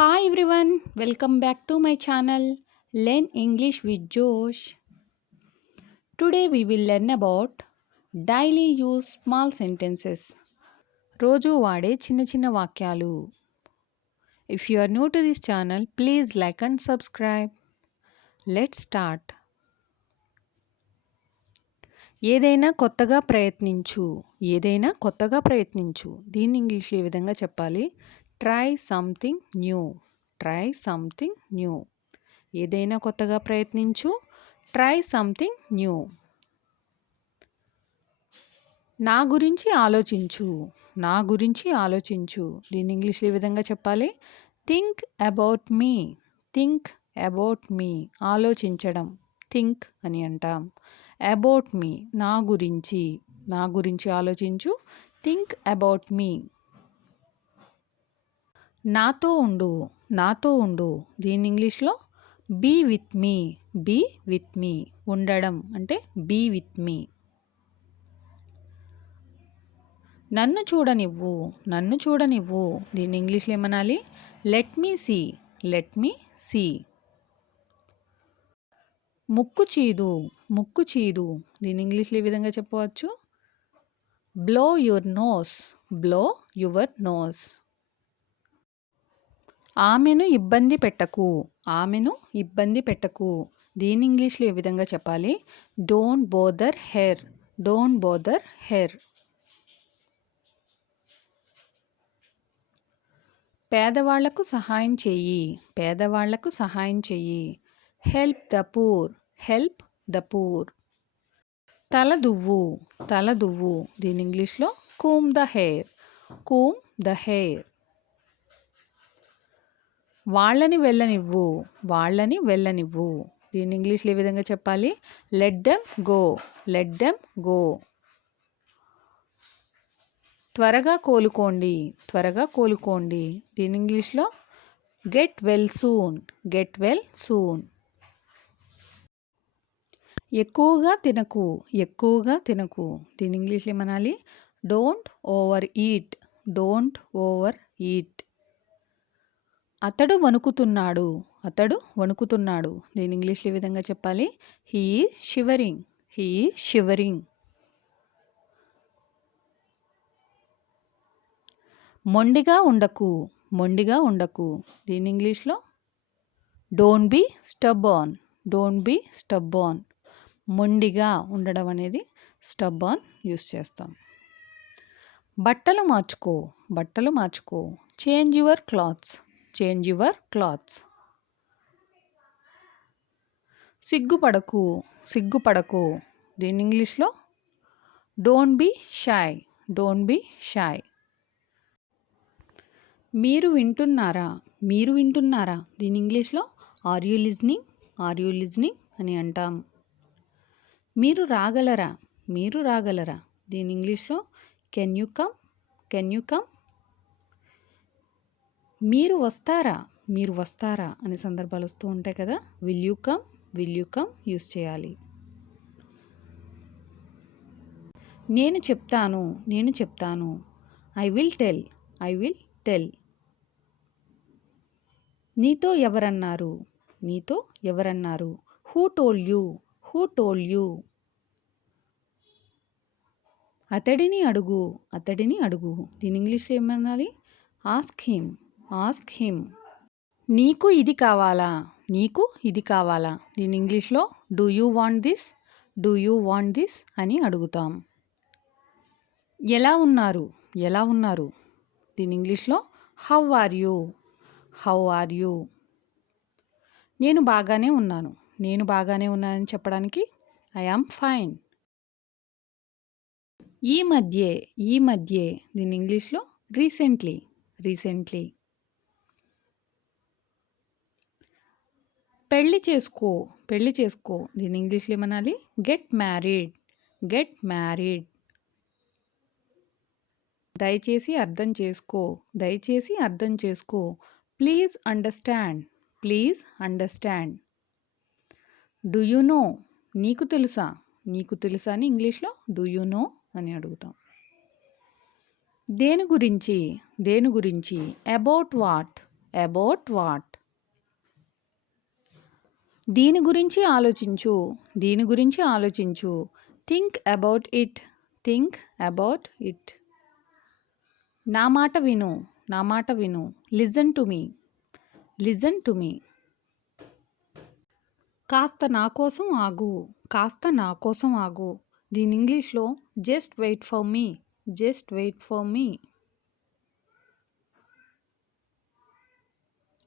Hi everyone, welcome back to my channel Learn English with Josh. Today we will learn about daily use small sentences. రోజు వాడే చిన్న చిన్న వాక్యాలు. If you are new to this channel, please like and subscribe. Let's start. ఏదైనా కొత్తగా ప్రయత్నించు. ఏదైనా కొత్తగా ప్రయత్నించు. దీన్ని ఇంగ్లీష్లో ఈ విధంగా చెప్పాలి. Try something new. Try something new. ఏదైనా కొత్తగా ప్రయత్నించు. Try something new. నా గురించి ఆలోచించు. నా గురించి ఆలోచించు. దీన్ని ఇంగ్లీష్లో ఈ విధంగా చెప్పాలి. Think about me. Think about మీ. ఆలోచించడం థింక్ అని అంటాం. అబౌట్ మీ నా గురించి. నా గురించి ఆలోచించు. Think about me. నాతో ఉండు. నాతో ఉండు. దీన్ని ఇంగ్లీష్లో be with me. Be with me. ఉండడం అంటే బీ విత్ మీ. నన్ను చూడనివ్వు. నన్ను చూడనివ్వు. దీన్ని ఇంగ్లీష్లో ఏమనాలి? Let me see. Let me see. ముక్కు చీదు. ముక్కు చీదు. దీన్ని ఇంగ్లీష్లో ఈ విధంగా చెప్పవచ్చు. Blow your nose. Blow your nose. ఆమెను ఇబ్బంది పెట్టకు. ఆమెను ఇబ్బంది పెట్టకు. దీన్ని ఇంగ్లీష్లో ఏ విధంగా చెప్పాలి? Don't bother her. Don't bother her. పేదవాళ్లకు సహాయం చెయ్యి. పేదవాళ్లకు సహాయం చెయ్యి. Help the poor. Help the poor. తల దువ్వు. తల దువ్వు. దీని ఇంగ్లీష్లో comb the hair. Comb the hair. వాళ్ళని వెళ్ళనివ్వు. వాళ్ళని వెళ్ళనివ్వు. దీని ఇంగ్లీష్లో ఏ విధంగా చెప్పాలి? Let them go. Let them go. త్వరగా కోలుకోండి. త్వరగా కోలుకోండి. దీని ఇంగ్లీష్లో get well soon. Get well soon. ఎక్కువగా తినకు. ఎక్కువగా తినకు. దీని ఇంగ్లీష్లో ఏమనాలి? Don't over eat. Don't overeat. అతడు వణుకుతున్నాడు. అతడు వణుకుతున్నాడు. దీని ఇంగ్లీష్లో ఈ విధంగా చెప్పాలి? He shivering. He shivering. మొండిగా ఉండకు. మొండిగా ఉండకు. దీని ఇంగ్లీష్లో don't be stubborn. Don't be stubborn. మొండిగా ఉండడం అనేది స్టబ్బార్న్ యూస్ చేస్తాం. బట్టలు మార్చుకో. బట్టలు మార్చుకో. Change your clothes. Change your clothes. సిగ్గుపడకు. సిగ్గుపడకు. దీని ఇంగ్లీష్లో don't be shy. Don't be shy. మీరు వింటున్నారా. మీరు వింటున్నారా. దీని ఇంగ్లీష్లో are you listening. Are you listening అని అంటాం. మీరు రాగలరా. మీరు రాగలరా. దీని ఇంగ్లీష్లో can you come. Can you come. మీరు వస్తారా. మీరు వస్తారా అనే సందర్భాలు వస్తూ ఉంటాయి కదా. Will you come. Will you come use చేయాలి. నేను చెప్తాను. నేను చెప్తాను. I will tell. I will tell. నీతో ఎవరన్నారు. నీతో ఎవరన్నారు. Who told you. Who told you. అతడిని అడుగు. అతడిని అడుగు. దీని ఇంగ్లీష్లో ఏమనాలి? Ask him. Ask him. నీకు ఇది కావాలా. నీకు ఇది కావాలా. దీని ఇంగ్లీష్లో do you want this. Do you want this అని అడుగుతాం. ఎలా ఉన్నారు. ఎలా ఉన్నారు. దీని ఇంగ్లీష్లో how are you. How are you. నేను బాగానే ఉన్నాను. నేను బాగానే ఉన్నానని చెప్పడానికి ఐ యామ్ ఫైన్. ఈ మధ్యే. ఈ మధ్యే. దీని ఇంగ్లీష్లో రీసెంట్లీ. రీసెంట్లీ. పెళ్ళి చేసుకో. పెళ్ళి చేసుకో. దీని ఇంగ్లీష్లో ఏమనాలి? Get married. Get married. దయచేసి అర్థం చేసుకో. దయచేసి అర్థం చేసుకో. Please understand. Please understand. Do you know. నీకు తెలుసా. నీకు తెలుసా అని ఇంగ్లీష్లో డూ యూ నో అని అడుగుతాం. దేని గురించి. దేని గురించి. About what. About what? దీని గురించి ఆలోచించు. దీని గురించి ఆలోచించు. Think about it. Think about it. నా మాట విను. నా మాట విను. Listen to me. Listen to me. కాస్త నా కోసం ఆగు. కాస్త నా కోసం ఆగు. దీని ఇంగ్లీష్లో just wait for me. Just wait for me.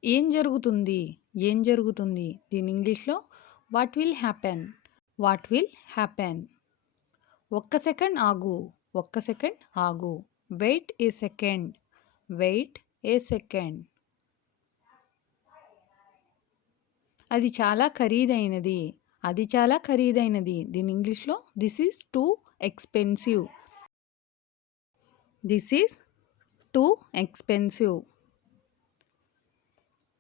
ఏం జరుగుతుంది? ఏం జరుగుతుంది? దీని ఇంగ్లీష్లో what will happen. What will happen. ఒక్క సెకండ్ ఆగు. ఒక్క సెకండ్ ఆగు. Wait a second. Wait a second. అది చాలా ఖరీదైనది. అది చాలా ఖరీదైనది. దీని ఇంగ్లీష్లో this is too expensive. This is too expensive.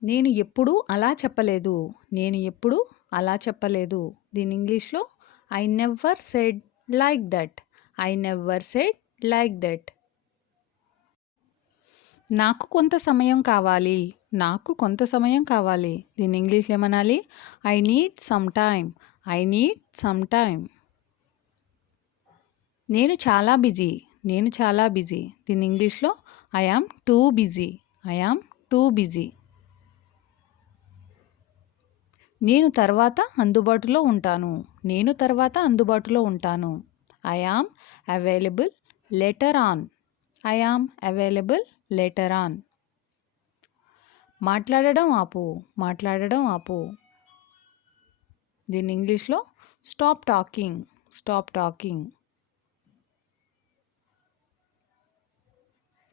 నేను ఎప్పుడూ అలా చెప్పలేదు. నేను ఎప్పుడూ అలా చెప్పలేదు. దీని ఇంగ్లీష్లో I never said like that. I never said like that. నాకు కొంత సమయం కావాలి. నాకు కొంత సమయం కావాలి. దీని ఇంగ్లీష్లో ఏమనాలి? I need some time. I need some time. నేను చాలా బిజీ. నేను చాలా బిజీ. దీని ఇంగ్లీష్లో I am too busy. I am too busy. నేను తర్వాత అందుబాటులో ఉంటాను. నేను తర్వాత అందుబాటులో ఉంటాను. I am available later on. I am available later on. మాట్లాడడం ఆపు. మాట్లాడడం ఆపు. దీని ఇంగ్లీష్లో స్టాప్ టాకింగ్. Stop talking.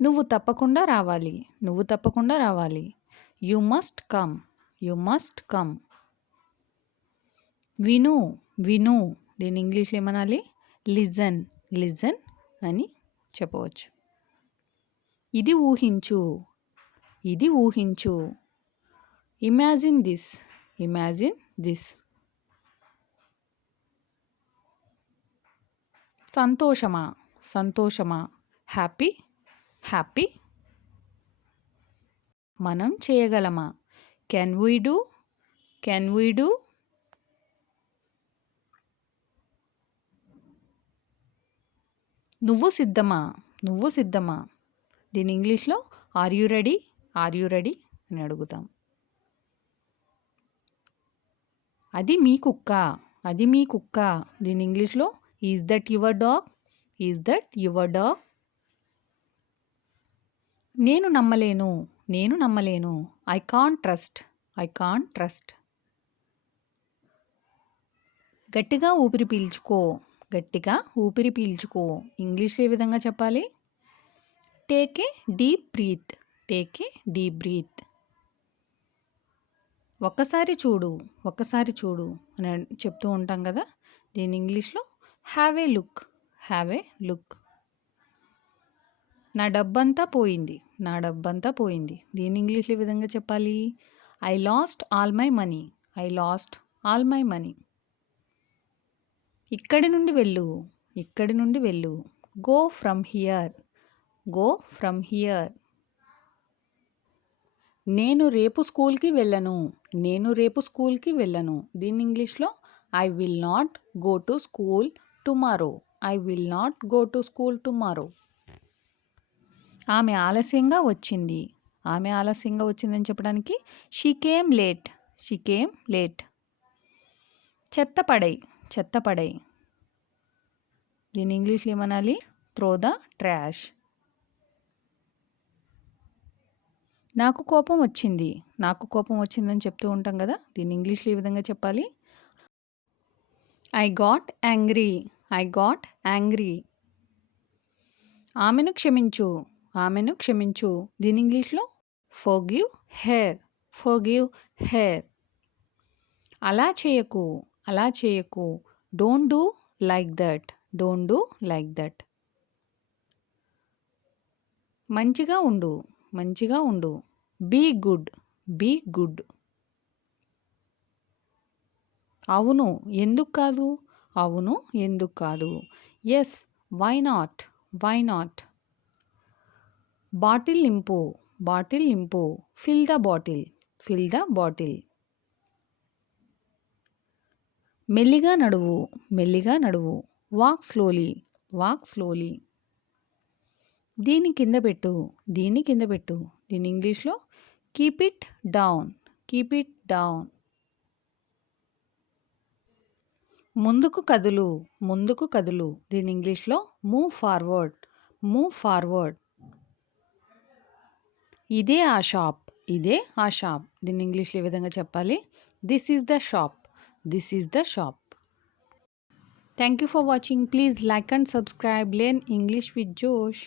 నువ్వు తప్పకుండా రావాలి. నువ్వు తప్పకుండా రావాలి. You must come. You must come. విను. విను. దీని ఇంగ్లీష్లో ఏమనాలి? లిజన్. లిజన్ అని చెప్పవచ్చు. ఇది ఊహించు. ఇది ఊహించు. Imagine this. Imagine this. సంతోషమా. సంతోషమా. హ్యాపీ. హ్యాపీ. మనం చేయగలమా. Can we do. Can we do. నువ్వు సిద్ధమా. నువ్వు సిద్ధమా. దీని ఇంగ్లీష్లో are you ready. Are you ready అని అడుగుతాం. అది మీ కుక్క. అది మీ కుక్క. దీని ఇంగ్లీష్లో is that your dog. Is that your dog. నేను నమ్మలేను. నేను నమ్మలేను. I can't trust. I can't trust. గట్టిగా ఊపిరి పీల్చుకో. గట్టిగా ఊపిరి పీల్చుకో. ఇంగ్లీష్లో ఏ విధంగా చెప్పాలి? Take a deep breath. Take a deep breath. ఒక్కసారి చూడు. ఒక్కసారి చూడు అని చెప్తూ ఉంటాం కదా. దీని ఇంగ్లీష్లో have a look. Have a look. నా డబ్బంతా పోయింది. నా డబ్బంతా పోయింది. దీని ఇంగ్లీష్లో ఏ విధంగా చెప్పాలి? I last all my money. I last all my money. ఇక్కడి నుండి వెళ్ళు. ఇక్కడి నుండి వెళ్ళు. Go from here. Go from here. నేను రేపు స్కూల్కి వెళ్ళను. నేను రేపు స్కూల్కి వెళ్ళను. దీని ఇంగ్లీష్లో I will not go to school tomorrow. I will not go to school tomorrow. ఆమె ఆలస్యంగా వచ్చింది. ఆమె ఆలస్యంగా వచ్చిందని చెప్పడానికి she came late. She came late. చెత్త పడై. చెత్త పడై. దీని ఇంగ్లీష్లో ఏమనాలి? Throw the trash. నాకు కోపం వచ్చింది. నాకు కోపం వచ్చిందని చెప్తూ ఉంటాం కదా. దీని ఇంగ్లీష్లో ఏ విధంగా చెప్పాలి? I got angry. I got angry. ఆమెను క్షమించు. ఆమెను క్షమించు. దీని ఇంగ్లీష్లో ఫర్గివ్ హెర్. Forgive her. అలా చేయకు. అలా చేయకు. Don't do like that. Don't do like that. మంచిగా ఉండు. మంచిగా ఉండు. Be good. Be good. అవును ఎందుకు కాదు. అవును ఎందుకు కాదు. Yes why not. Why not. Bottle నింపు. బాటిల్ నింపు. Fill the bottle. Fill the bottle. మెల్లిగా నడువు. మెల్లిగా నడువు. Walk slowly. Walk slowly. దీని కింద పెట్టు. దీన్ని కింద పెట్టు. దీని ఇంగ్లీష్లో keep it down. Keep it down. ముందుకు కదులు. ముందుకు కదులు. దీని ఇంగ్లీష్లో మూవ్ ఫార్వర్డ్. Move forward. ఇదే ఆ షాప్. ఇదే ఆ షాప్. దీని ఇంగ్లీష్లో ఈ విధంగా చెప్పాలి. This is the shop. This is the shop. Thank you for watching. Please like and subscribe. Learn English with జోష్.